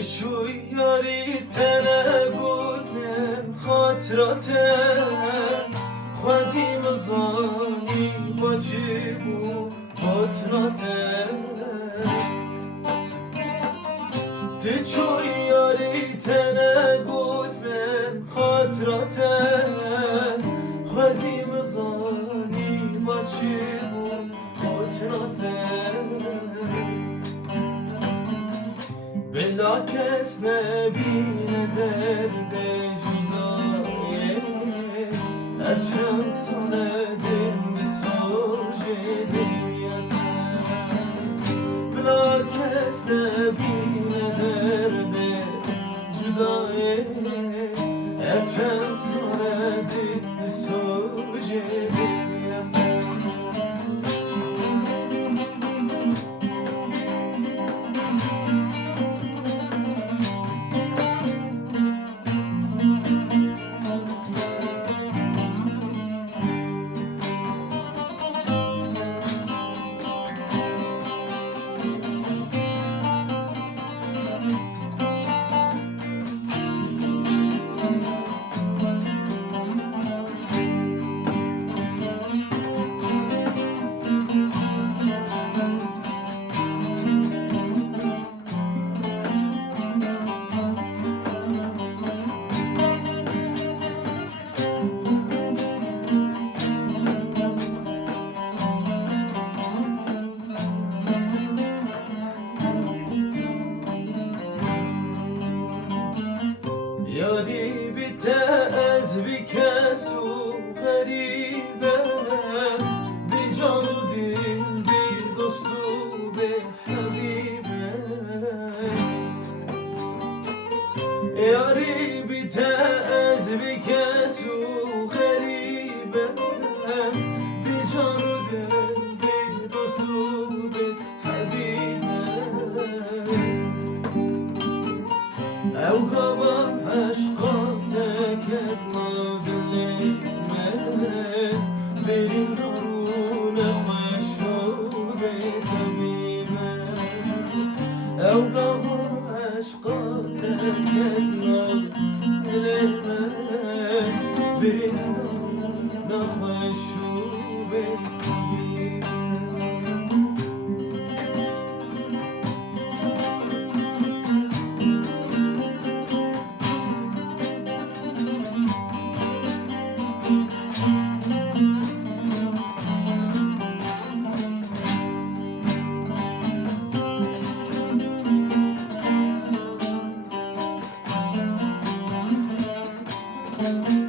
شو یاری تنگود من خاطراته خوازی مزانی واجبو خاطراته شو یاری تنگود من خاطراته خوازی مزانی واجبو خاطراته بلا کس نبینه درد جدایه هرچند ساله دل بساجه دیده بلا کس نبینه درد جدایه هرچند ساله دل بساجه دیده یاری بیته از بی کس و غریبه بی جان و دل بی دوست و بی حبیبه یاری بیته از بی کس و غریبه بی جان و دل بی دوست و بی حبیبه او هوا عشقاتك المظلمة بين درون خشوب طبيبة او هوا عشقاتك المظلمة بين درون خشوب طبيبة Thank you.